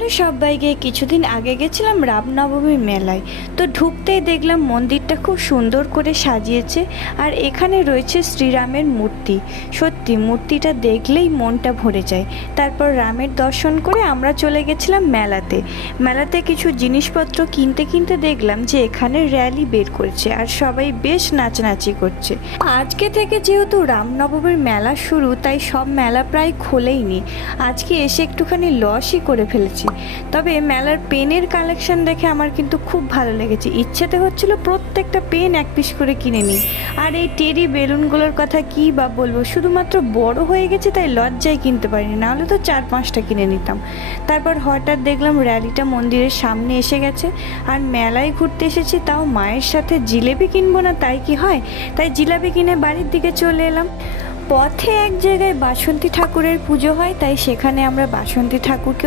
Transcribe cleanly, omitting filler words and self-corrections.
Hello সবাইকে, কিছুদিন আগে গেছিলাম রামনবমীর মেলায়। তো ঢুকতেই দেখলাম মন্দিরটা খুব সুন্দর করে সাজিয়েছে, আর এখানে রয়েছে শ্রীরামের মূর্তি। সত্যি মূর্তিটা দেখলেই মনটা ভরে যায়। তারপর রামের দর্শন করে আমরা চলে গেছিলাম মেলাতে। মেলাতে কিছু জিনিসপত্র কিনতে কিনতে দেখলাম যে এখানে র্যালি বের করেছে আর সবাই বেশ নাচানাচি করছে। আজকে থেকে যেহেতু রামনবমীর মেলা শুরু, তাই সব মেলা প্রায় খোলেইনি। আজকে এসে একটুখানি লসই করে ফেলেছি। তবে মেলার পেনের কালেকশন দেখে আমার কিন্তু খুব ভালো লেগেছে। ইচ্ছেতে হচ্ছিল প্রত্যেকটা পেন এক পিস করে কিনে নিই। আর এই টেরি বেলুনগুলোর কথা কী বা বলবো, শুধুমাত্র বড় হয়ে গেছে তাই লজ্জায় কিনতে পারিনি, নাহলে তো 4-5টা কিনে নিতাম। তারপর হঠাৎ দেখলাম র্যালিটা মন্দিরের সামনে এসে গেছে, আর মেলায় ঘুরতে এসেছি, তাও মায়ের সাথে জিলেপি কিনবো না তাই কি হয়? তাই জিলাপি কিনে বাড়ির দিকে চলে এলাম। পথে এক জায়গায় বাসন্তী ঠাকুরের পুজো হয়, তাই সেখানে আমরা বাসন্তী ঠাকুরকে